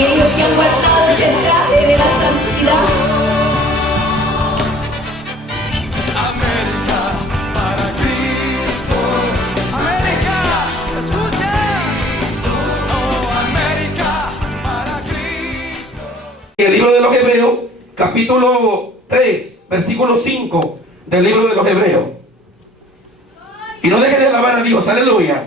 Aquellos que han guardado ese traje de la santidad. América para Cristo. América, escucha. Oh, América para Cristo. El libro de los Hebreos, capítulo 3, versículo 5 del libro de los Hebreos. Y no dejen de alabar a Dios, aleluya.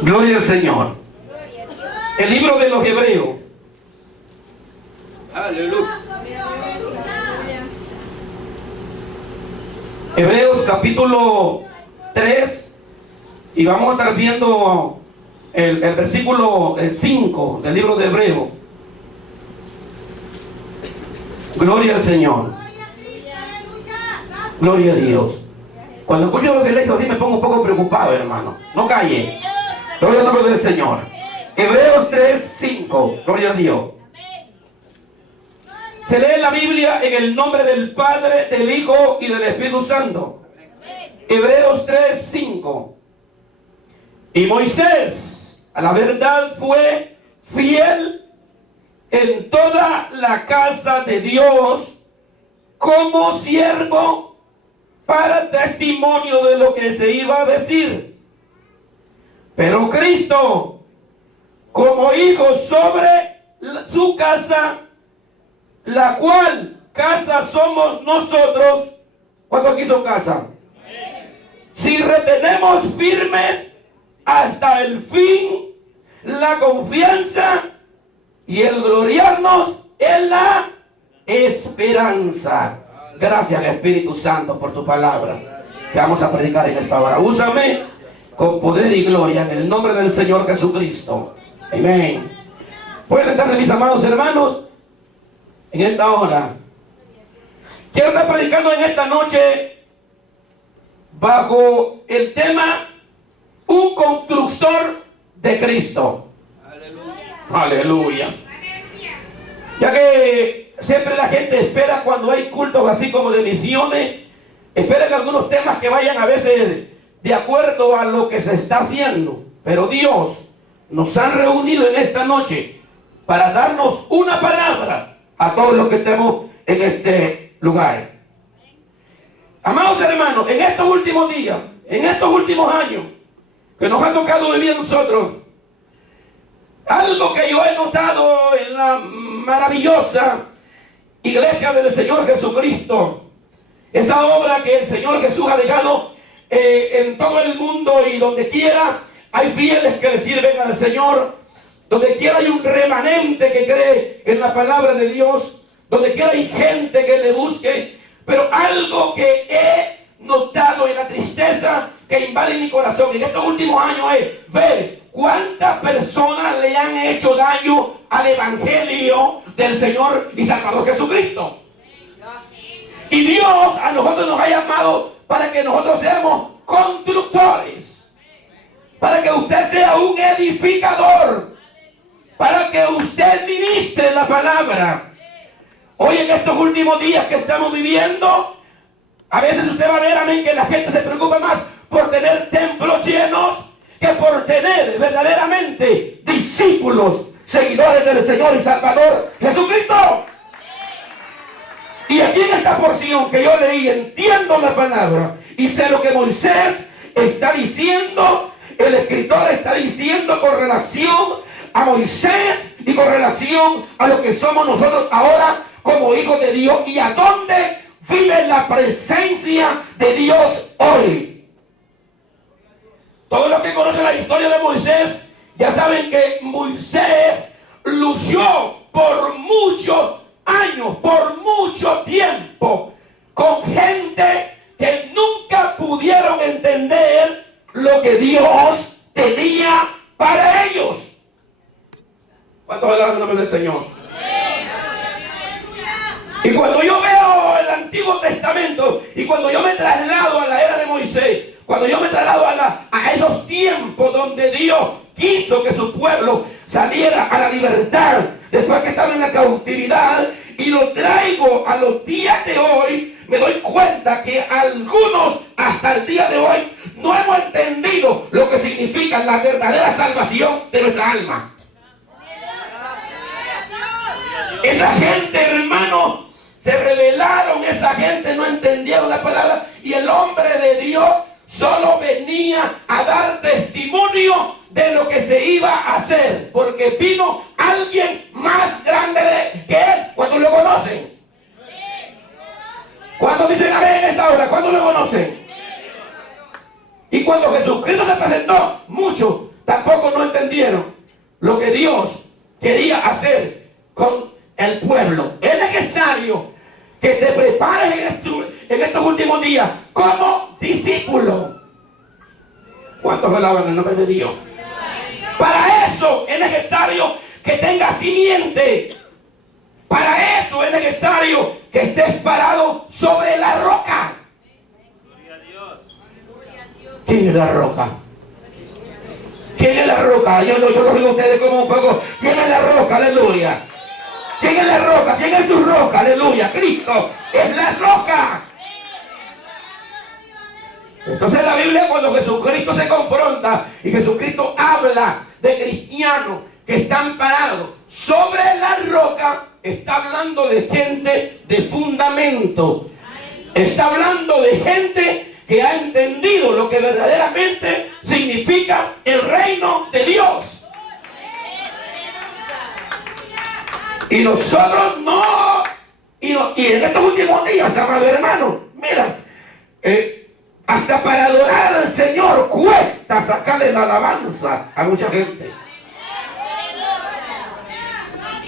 Gloria al Señor. El libro de los Hebreos. Aleluya. Hebreos capítulo 3. Y vamos a estar viendo el versículo 5 del libro de Hebreos. Gloria al Señor. Gloria a Dios. Cuando escucho los electos así me pongo un poco preocupado, hermano. No calle. Gloria al nombre del Señor. Hebreos 3, 5. Gloria a Dios. Se lee la Biblia en el nombre del Padre, del Hijo y del Espíritu Santo. Hebreos 3, 5. Y Moisés, a la verdad, fue fiel en toda la casa de Dios como siervo para testimonio de lo que se iba a decir. Pero Cristo, como hijo sobre su casa, la cual casa somos nosotros. ¿Cuántos aquí son casa? Si retenemos firmes hasta el fin la confianza y el gloriarnos en la esperanza. Gracias, Espíritu Santo, por tu palabra que vamos a predicar en esta hora. Úsame con poder y gloria en el nombre del Señor Jesucristo. Amén. Pueden estar, mis amados hermanos, en esta hora. Quiero estar predicando en esta noche bajo el tema un constructor de Cristo. Aleluya. Ya que siempre la gente espera cuando hay cultos así como de misiones, esperan algunos temas que vayan a veces de acuerdo a lo que se está haciendo. Pero Dios nos ha reunido en esta noche para darnos una palabra a todos los que estemos en este lugar. Amados hermanos, en estos últimos días, en estos últimos años que nos ha tocado vivir a nosotros, algo que yo he notado en la maravillosa iglesia del Señor Jesucristo, esa obra que el Señor Jesús ha dejado en todo el mundo, y donde quiera hay fieles que le sirven al Señor, donde quiera hay un remanente que cree en la palabra de Dios, donde quiera hay gente que le busque. Pero algo que he notado en la tristeza que invade mi corazón en estos últimos años es ver cuántas personas le han hecho daño al evangelio del Señor y Salvador Jesucristo. Y Dios a nosotros nos ha llamado para que nosotros seamos constructores, para que usted sea un edificador, para que usted ministre la palabra. Hoy en estos últimos días que estamos viviendo, a veces usted va a ver, amén, que la gente se preocupa más por tener templos llenos que por tener verdaderamente discípulos, seguidores del Señor y Salvador Jesucristo. Y aquí en esta porción que yo leí, entiendo la palabra y sé lo que Moisés está diciendo. El escritor está diciendo con relación a Moisés y con relación a lo que somos nosotros ahora como hijos de Dios, y a dónde vive la presencia de Dios hoy. Todos los que conocen la historia de Moisés ya saben que Moisés luchó por muchos años, por mucho tiempo, con gente que nunca pudieron entender lo que Dios tenía para ellos. ¿Cuántos alaban el nombre del Señor? Y cuando yo veo el Antiguo Testamento, y cuando yo me traslado a la era de Moisés, cuando yo me traslado a esos tiempos donde Dios quiso que su pueblo saliera a la libertad después que estaba en la cautividad, y lo traigo a los días de hoy, me doy cuenta que algunos hasta el día de hoy no hemos entendido lo que significa la verdadera salvación de nuestra alma. Esa gente, hermano, se rebelaron, esa gente no entendieron la palabra, y el hombre de Dios solo venía a dar testimonio de lo que se iba a hacer, porque vino alguien más grande que él. ¿Cuántos lo conocen? ¿Cuántos dicen amén en esta hora? ¿Cuántos lo conocen? Y cuando Jesucristo se presentó, muchos tampoco no entendieron lo que Dios quería hacer con el pueblo. Es necesario que te prepares en estos últimos días como discípulo. ¿Cuántos alaban el nombre de Dios? Para eso es necesario que tengas simiente. Para eso es necesario que estés parado sobre la roca. ¿Quién es la roca? ¿Quién es la roca? Yo lo digo a ustedes como un poco. ¿Quién es la roca? Aleluya. ¿Quién es la roca? ¿Quién es tu roca? Aleluya. Cristo es la roca. Entonces la Biblia, cuando Jesucristo se confronta y Jesucristo habla de cristianos que están parados sobre la roca, está hablando de gente de fundamento. Está hablando de gente que ha entendido lo que verdaderamente significa el reino de Dios. Y nosotros no. Y en estos últimos días, amados hermanos, mira, hasta para adorar al Señor cuesta sacarle la alabanza a mucha gente.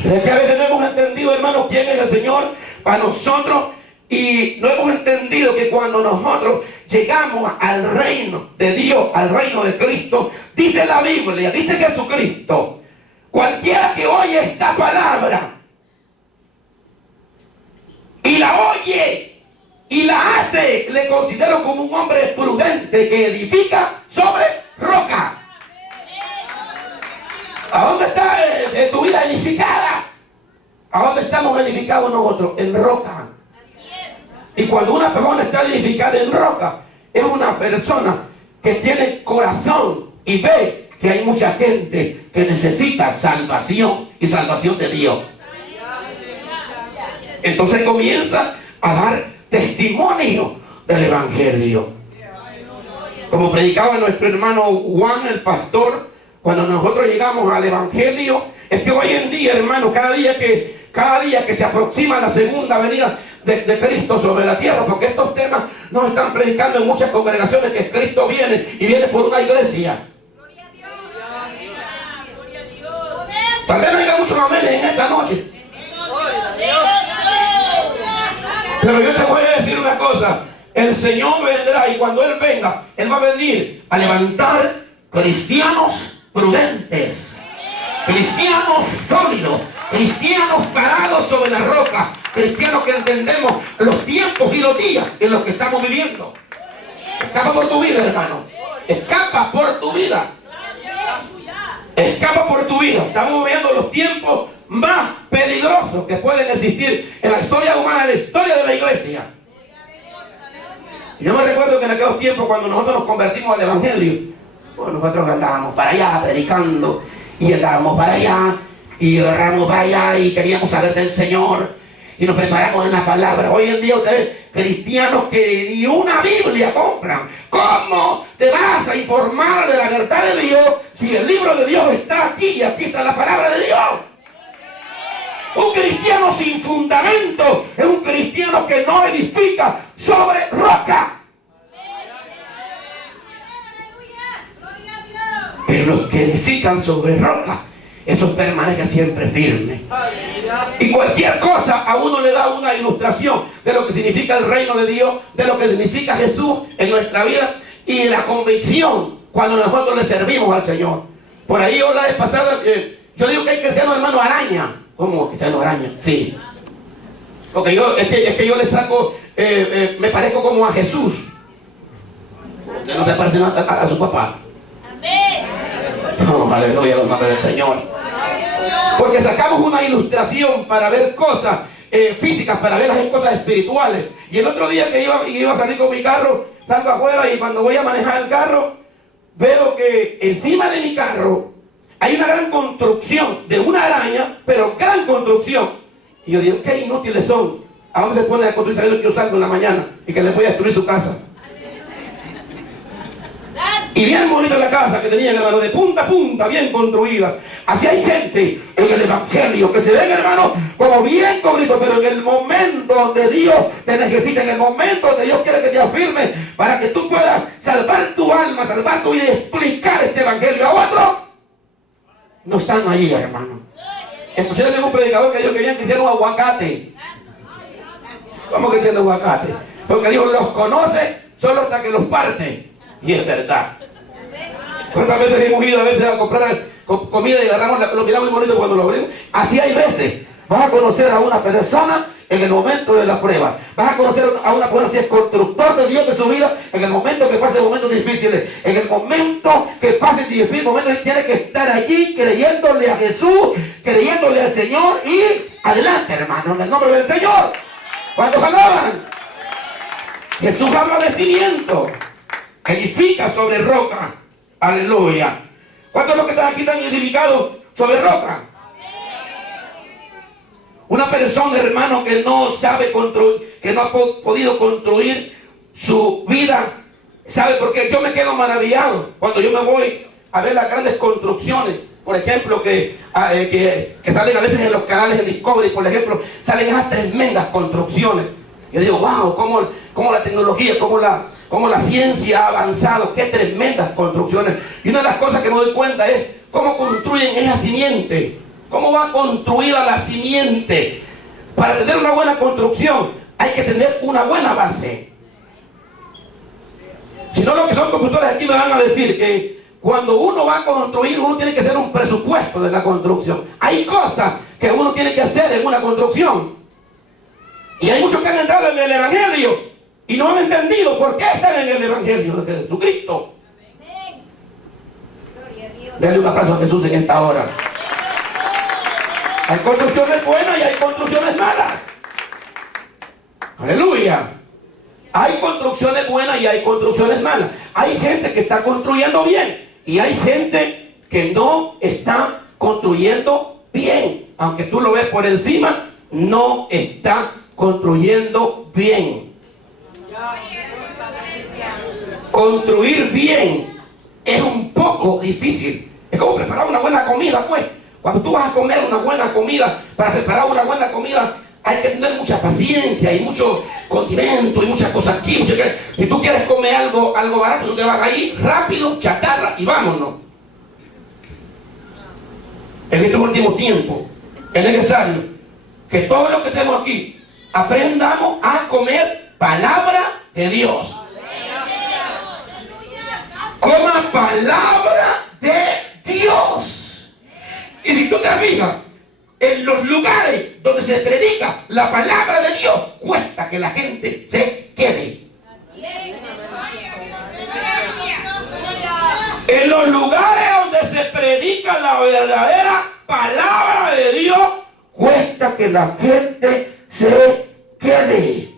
Es que a veces no hemos entendido, hermanos, quién es el Señor para nosotros, y no hemos entendido que cuando nosotros llegamos al reino de Dios, al reino de Cristo, dice la Biblia, dice Jesucristo, cualquiera que oye esta palabra y la oye y la hace, le considero como un hombre prudente que edifica sobre roca. ¿A dónde está tu vida edificada? ¿A dónde estamos edificados nosotros? En roca. Y cuando una persona está edificada en roca, es una persona que tiene corazón y ve que hay mucha gente que necesita salvación y salvación de Dios. Entonces comienza a dar testimonio del Evangelio. Como predicaba nuestro hermano Juan, el pastor, cuando nosotros llegamos al Evangelio, es que hoy en día, hermano, cada día que se aproxima la segunda venida de Cristo sobre la tierra, porque estos temas nos están predicando en muchas congregaciones, que Cristo viene y viene por una iglesia. Gloria a Dios. Gloria a Dios. Tal vez no haya muchos amenes en esta noche. Pero yo te voy a decir una cosa. El Señor vendrá, y cuando Él venga, Él va a venir a levantar cristianos prudentes, cristianos sólidos, cristianos parados sobre la roca, cristianos que entendemos los tiempos y los días en los que estamos viviendo. Escapa por tu vida, hermano. Escapa por tu vida. Escapa por tu vida. Estamos viviendo los tiempos más peligrosos que pueden existir en la historia humana, en la historia de la iglesia. Yo me recuerdo que en aquellos tiempos, cuando nosotros nos convertimos al Evangelio, pues nosotros andábamos para allá predicando, y andábamos para allá, y agarramos para allá, y queríamos saber del Señor, y nos preparamos en la palabra. Hoy en día ustedes, cristianos que ni una Biblia compran, ¿cómo te vas a informar de la verdad de Dios si el libro de Dios está aquí y aquí está la palabra de Dios? Un cristiano sin fundamento es un cristiano que no edifica sobre roca. Pero los que edifican sobre roca, esos permanecen siempre firmes. Y cualquier cosa a uno le da una ilustración de lo que significa el reino de Dios, de lo que significa Jesús en nuestra vida, y la convicción cuando nosotros le servimos al Señor. Por ahí yo la vez pasada, yo digo que hay cristianos, hermano, araña. ¿Cómo cristiano araña? Sí. Porque yo, es que yo le saco, me parezco como a Jesús. Usted no se parece a su papá. Oh, aleluya, los nombres del Señor. Porque sacamos una ilustración para ver cosas físicas, para ver las cosas espirituales. Y el otro día que iba a salir con mi carro, salgo afuera y cuando voy a manejar el carro, veo que encima de mi carro hay una gran construcción de una araña, pero gran construcción. Y yo digo, qué inútiles son. ¿A dónde se pone a construir sabiendo que yo salgo en la mañana y que les voy a destruir su casa? Y bien bonita la casa que tenían, hermano, de punta a punta, bien construida. Así hay gente en el evangelio que se ven, hermano, como bien construidos, pero en el momento donde Dios te necesita, en el momento donde Dios quiere que te afirme para que tú puedas salvar tu alma, salvar tu vida y explicar este evangelio a otro, no están ahí, hermano. Escuché también un predicador que dijo que querían que hiciera un aguacate. ¿Cómo que tiene aguacate? Porque dijo, los conoce solo hasta que los parte. Y es verdad. ¿Cuántas veces hemos ido a veces a comprar comida y agarramos, lo miramos muy bonito cuando lo abrimos? Así hay veces. Vas a conocer a una persona en el momento de la prueba. Vas a conocer a una persona si es constructor de Dios de su vida en el momento que pase momentos difíciles. En el momento que pase difíciles momentos, tiene que estar allí creyéndole a Jesús, creyéndole al Señor y adelante, hermano, en el nombre del Señor. ¿Cuántos alaban? Jesús habla de cimiento. Edifica sobre roca. Aleluya. ¿Cuántos de los que están aquí están edificados sobre roca? Una persona, hermano, que no sabe construir, que no ha podido construir su vida, ¿sabe por qué? Yo me quedo maravillado cuando yo me voy a ver las grandes construcciones, por ejemplo, que salen a veces en los canales de Discovery, por ejemplo, salen esas tremendas construcciones. Yo digo, wow, cómo la tecnología, cómo la ciencia ha avanzado, qué tremendas construcciones. Y una de las cosas que me doy cuenta es cómo construyen esa simiente. ¿Cómo va construida la simiente? Para tener una buena construcción hay que tener una buena base. Si no, los que son constructores aquí me van a decir que cuando uno va a construir, uno tiene que hacer un presupuesto de la construcción. Hay cosas que uno tiene que hacer en una construcción. Y hay muchos que han entrado en el evangelio y no han entendido por qué están en el evangelio de Jesucristo. Denle un aplauso a Jesús en esta hora. Hay construcciones buenas y hay construcciones malas. Aleluya. Hay construcciones buenas y hay construcciones malas. Hay gente que está construyendo bien y hay gente que no está construyendo bien. Aunque tú lo ves por encima, no está construyendo bien. Construir bien es un poco difícil. Es como preparar una buena comida, pues. Cuando tú vas a comer una buena comida, para preparar una buena comida hay que tener mucha paciencia y mucho condimento y muchas cosas aquí. Si tú quieres comer algo barato, tú te vas ahí rápido, chatarra y vámonos. En este último tiempo es necesario que todos los que estemos aquí aprendamos a comer palabra de Dios. Coma palabra de Dios. Y si tú te fijas, en los lugares donde se predica la palabra de Dios, cuesta que la gente se quede. En los lugares donde se predica la verdadera palabra de Dios, cuesta que la gente se quede.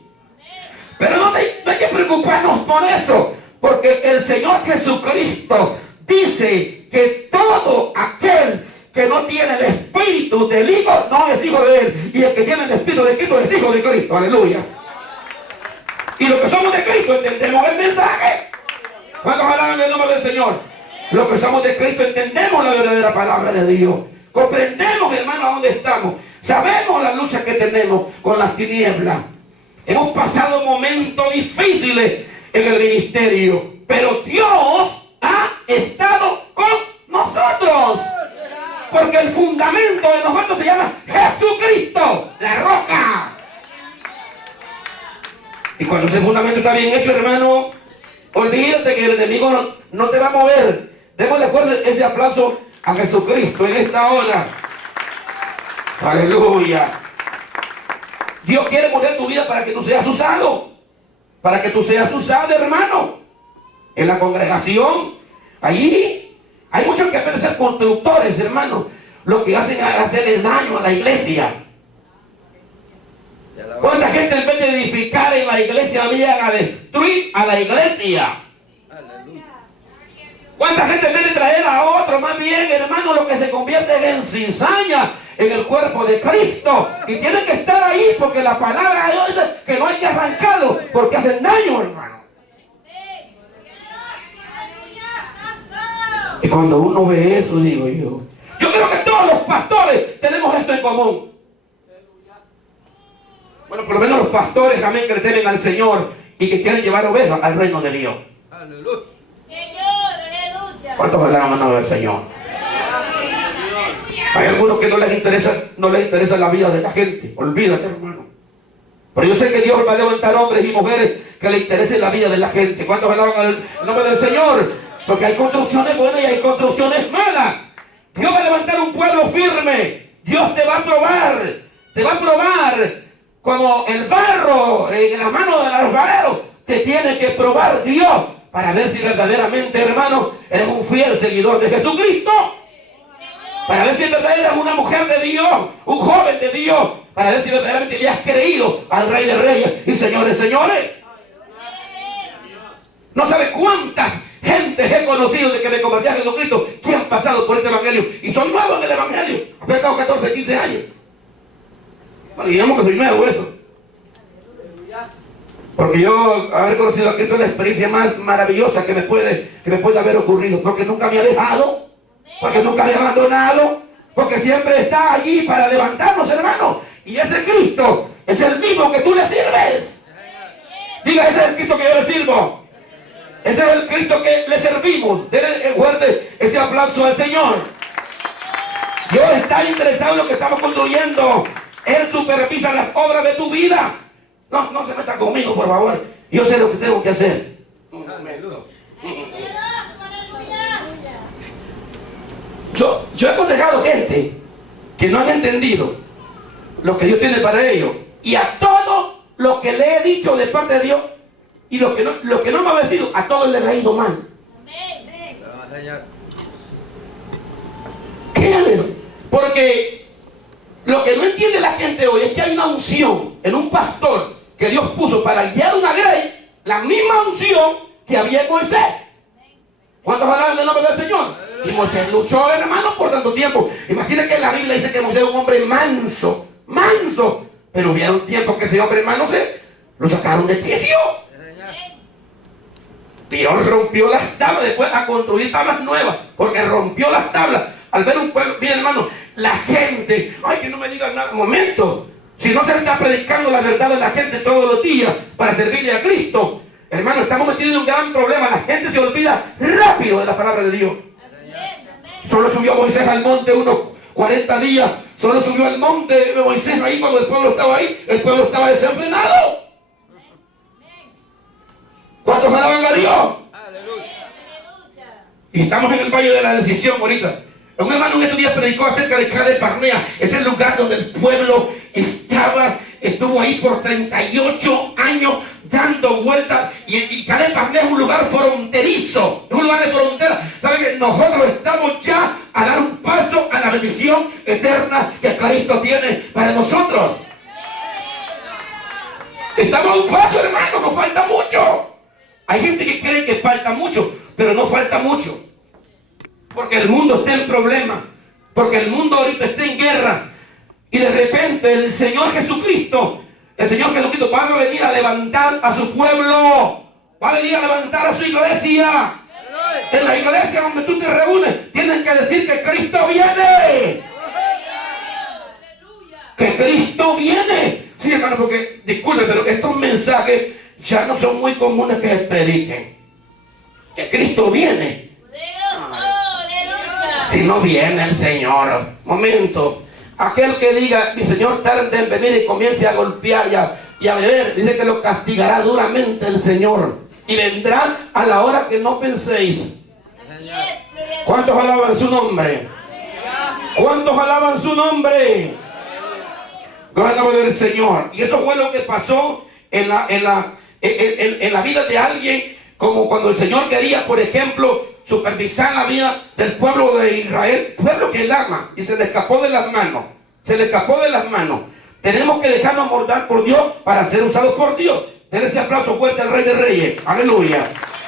Pero no hay que preocuparnos por eso, porque el Señor Jesucristo dice que todo aquel que no tiene el espíritu del Hijo no es hijo de Él, y el que tiene el espíritu de Cristo es hijo de Cristo. Aleluya. Y los que somos de Cristo entendemos el mensaje. ¿Cuántos alaban el nombre del Señor? Los que somos de Cristo entendemos la verdadera palabra de Dios. Comprendemos, hermano, a dónde estamos. Sabemos la lucha que tenemos con las tinieblas. Hemos pasado momentos difíciles en el ministerio, pero Dios ha estado con nosotros. Porque el fundamento de nosotros se llama Jesucristo, la roca. Y cuando ese fundamento está bien hecho, hermano, olvídate que el enemigo no te va a mover. Démosle fuerte ese aplauso a Jesucristo en esta hora. Aleluya. Dios quiere poner tu vida para que tú seas usado. Para que tú seas usado, hermano. En la congregación, allí hay muchos que pueden ser constructores, hermano. Lo que hacen es hacerle daño a la iglesia. ¿Cuánta gente en vez de edificar en la iglesia vienen a destruir a la iglesia? ¿Cuánta gente en vez de traer a otro, más bien, hermano, lo que se convierte en cizaña en el cuerpo de Cristo? Y tienen que estar ahí porque la palabra de Dios dice que no hay que arrancarlo porque hacen daño, hermano. Y cuando uno ve eso, digo yo creo que todos los pastores tenemos esto en común. Bueno, por lo menos los pastores también que le temen al Señor y que quieren llevar ovejas al reino de Dios. Aleluya. ¿Cuántos alaban la mano del Señor? Hay algunos que no les interesa la vida de la gente. Olvídate, hermano. Pero yo sé que Dios va a levantar hombres y mujeres que le interese la vida de la gente. ¿Cuántos alaban el nombre del Señor? Porque hay construcciones buenas y hay construcciones malas. Dios va a levantar un pueblo firme. Dios te va a probar. Te va a probar como el barro en la mano del alfarero. Te tiene que probar Dios para ver si verdaderamente, hermano, eres un fiel seguidor de Jesucristo. Para ver si verdaderamente eres una mujer de Dios, un joven de Dios. Para ver si verdaderamente le has creído al Rey de Reyes y Señores, señores. No sabe cuántas gentes he conocido de que me convertí a Jesucristo que han pasado por este evangelio y son nuevos en el evangelio. He estado 14, 15 años. Bueno, digamos que soy nuevo eso. Porque yo haber conocido a Cristo es la experiencia más maravillosa que me puede haber ocurrido. Porque nunca me ha dejado, porque nunca me ha abandonado, porque siempre está allí para levantarnos, hermano. Y ese Cristo es el mismo que tú le sirves. Diga, ese es el Cristo que yo le sirvo. Ese es el Cristo que le servimos. Denle fuerte ese aplauso al Señor. Dios está interesado en lo que estamos construyendo. Él supervisa las obras de tu vida. No se meta conmigo, por favor. Yo sé lo que tengo que hacer. Yo he aconsejado gente que no han entendido lo que Dios tiene para ellos. Y a todo lo que le he dicho de parte de Dios y lo que no me ha vencido, a todos les ha ido mal. Créanmelo. Porque lo que no entiende la gente hoy es que hay una unción en un pastor que Dios puso para guiar una grey, la misma unción que había en Moisés. ¿Cuántos hablan del nombre del Señor? Y Moisés luchó, hermano, por tanto tiempo. Imaginen que la Biblia dice que Moisés es un hombre manso, pero hubiera un tiempo que ese hombre manso lo sacaron de quicio. Dios rompió las tablas después a construir tablas nuevas, porque rompió las tablas. Al ver un pueblo, bien, hermano, la gente, ay, que no me digan nada, un momento. Si no se está predicando la verdad de la gente todos los días para servirle a Cristo, hermano, estamos metidos en un gran problema. La gente se olvida rápido de la palabra de Dios. Solo subió Moisés al monte unos 40 días. Solo subió al monte Moisés ahí cuando el pueblo estaba ahí. El pueblo estaba desenfrenado. ¿Cuántos alaban a Dios? Y estamos en el valle de la decisión ahorita. Un hermano en estos días predicó acerca de Cades Barnea. Es el lugar donde el pueblo estuvo ahí por 38 años dando vueltas. Y Cades Barnea es un lugar fronterizo, es un lugar de frontera. ¿Saben que nosotros estamos ya a dar un paso a la bendición eterna que Cristo tiene para nosotros? Estamos a un paso, hermano, nos falta mucho. Hay gente que cree que falta mucho, pero no falta mucho. Porque el mundo está en problemas, porque el mundo ahorita está en guerra. Y de repente el Señor Jesucristo va a venir a levantar a su pueblo, va a venir a levantar a su iglesia. En la iglesia donde tú te reúnes, tienen que decir que Cristo viene. Que Cristo viene. Sí, hermano, porque, disculpe, pero estos mensajes ya no son muy comunes que se prediquen. Que Cristo viene. Si no viene el Señor, momento, aquel que diga, mi Señor tarde en venir y comience a golpear y a beber, dice que lo castigará duramente el Señor y vendrá a la hora que no penséis. ¿Cuántos alaban su nombre? ¿Cuántos alaban su nombre? Gloria del Señor. Y eso fue lo que pasó en la vida de alguien, como cuando el Señor quería, por ejemplo, supervisar la vida del pueblo de Israel, pueblo que él ama, y se le escapó de las manos, Tenemos que dejarnos moldar por Dios para ser usados por Dios. Den ese aplauso fuerte al Rey de Reyes. Aleluya.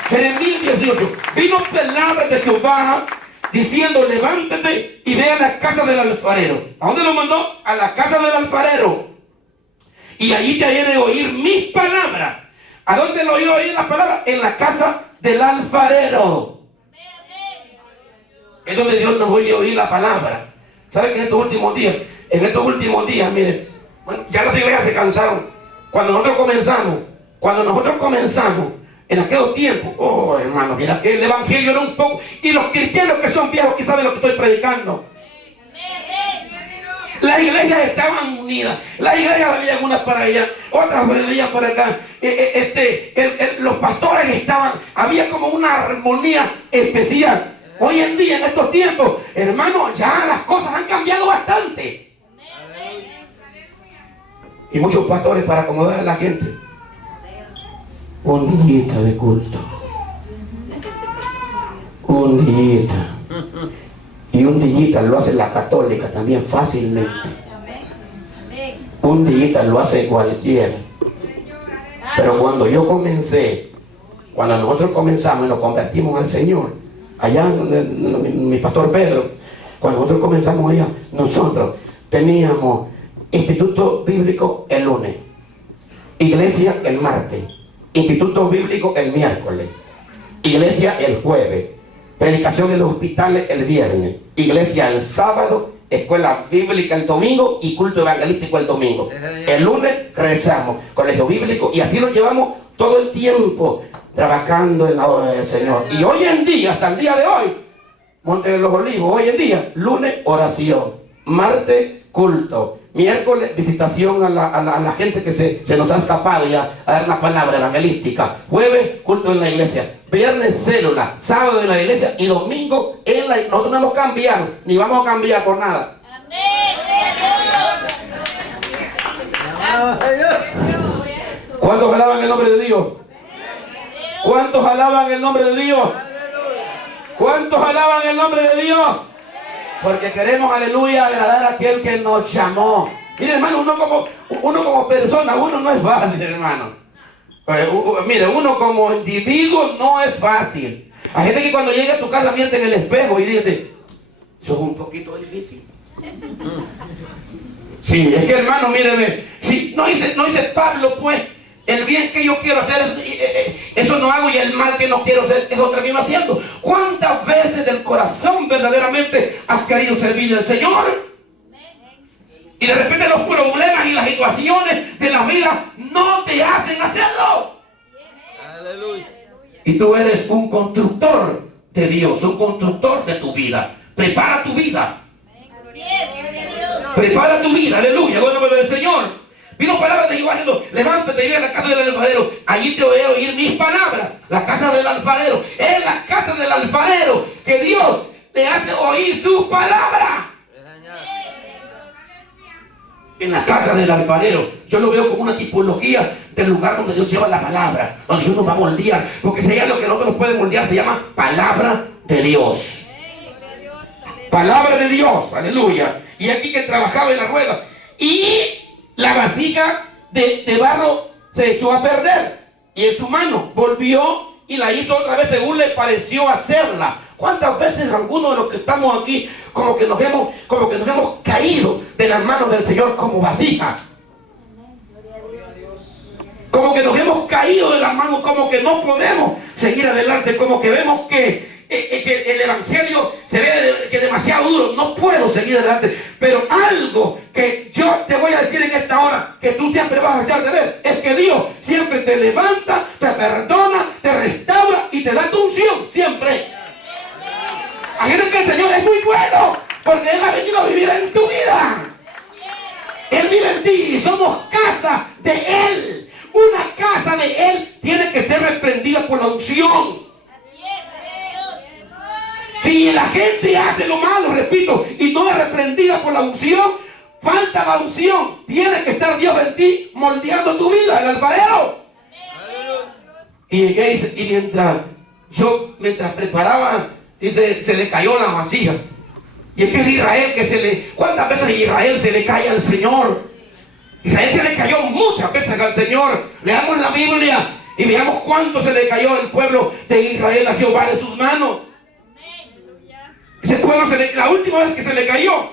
Jeremías 18. Vino palabra de Jehová diciendo: levántate y ve a la casa del alfarero. ¿A dónde lo mandó? A la casa del alfarero. Y allí te haré oír mis palabras. ¿A dónde lo oyó oír las palabras? En la casa del alfarero. Es donde Dios nos oye oír la palabra. ¿Sabe que en estos últimos días, miren, bueno, ya las iglesias se cansaron? Cuando nosotros comenzamos, en aquellos tiempos, oh hermano, mira que el evangelio era un poco, y los cristianos que son viejos que saben lo que estoy predicando. Las iglesias estaban unidas, las iglesias venían unas para allá, otras venían para acá. Los pastores estaban, había como una armonía especial. Hoy en día, en estos tiempos, hermano, ya las cosas han cambiado bastante. Y muchos pastores, para acomodar a la gente, un día de culto, un día. Y un día lo hace la católica también fácilmente. Un día lo hace cualquiera. Pero cuando nosotros comenzamos y nos convertimos al Señor, allá mi pastor Pedro, cuando nosotros comenzamos allá, nosotros teníamos instituto bíblico el lunes, iglesia el martes, instituto bíblico el miércoles, iglesia el jueves, predicación en los hospitales el viernes, iglesia el sábado, escuela bíblica el domingo y culto evangelístico el domingo. El lunes rezamos, colegio bíblico, y así lo llevamos todo el tiempo trabajando en la obra del Señor. Y hoy en día, hasta el día de hoy, Monte de los Olivos, hoy en día, lunes oración, martes culto, miércoles visitación a la gente que se nos ha escapado ya a dar una palabra evangelística, jueves culto en la iglesia, viernes célula, sábado en la iglesia y domingo en la iglesia. Nosotros no hemos cambiado, ni vamos a cambiar por nada. ¿Cuántos alaban el nombre de Dios? ¿Cuántos alaban el nombre de Dios? ¿Cuántos alaban el nombre de Dios? Porque queremos, aleluya, agradar a aquel que nos llamó. Mire, hermano, uno como persona, uno no es fácil, hermano. Mire, uno como individuo no es fácil. Hay gente que cuando llega a tu casa miente en el espejo y dice: eso es un poquito difícil. Sí, es que, hermano, míreme, si no dice Pablo, pues, el bien que yo quiero hacer, eso no hago, y el mal que no quiero hacer es otra que no haciendo. ¿Cuántas veces del corazón verdaderamente has querido servir al Señor? Y de repente los problemas y las situaciones de la vida no te hacen hacerlo. Aleluya. Y tú eres un constructor de Dios, un constructor de tu vida. Prepara tu vida. Prepara tu vida, aleluya, gloria del Señor. Vino palabras de Jehová diciendo: levántate y ve a la casa del alfarero, allí te voy a oír mis palabras. La casa del alfarero, es la casa del alfarero que Dios le hace oír sus palabras. En la casa del alfarero, yo lo veo como una tipología del lugar donde Dios lleva la palabra, donde Dios nos va a moldear, porque si hay algo que no nos puede moldear, se llama palabra de Dios. Palabra de Dios, aleluya. Y aquí que trabajaba en la rueda, y la vasija de barro se echó a perder, y en su mano volvió y la hizo otra vez según le pareció hacerla. ¿Cuántas veces algunos de los que estamos aquí como que nos hemos caído de las manos del Señor como vasija? Como que nos hemos caído de las manos, como que no podemos seguir adelante, como que vemos que el evangelio se ve que es demasiado duro, no puedo seguir adelante. Pero algo que yo te voy a decir en esta hora, que tú siempre vas a echar de ver, es que Dios siempre te levanta, te perdona, te restaura y te da tu unción, siempre. Imagínate que el Señor es muy bueno, porque Él ha venido a vivir en tu vida. Él vive en ti y somos casa de Él. Una casa de Él tiene que ser reprendida por la unción. Si la gente hace lo malo, repito, y no es reprendida por la unción, falta la unción. Tiene que estar Dios en ti moldeando tu vida, el alfarero. Y mientras preparaba, dice, se le cayó la vasija. Y es que es Israel que ¿cuántas veces Israel se le cae al Señor? Israel se le cayó muchas veces al Señor. Leamos la Biblia y veamos cuánto se le cayó el pueblo de Israel a Jehová de sus manos. Ese pueblo, la última vez que se le cayó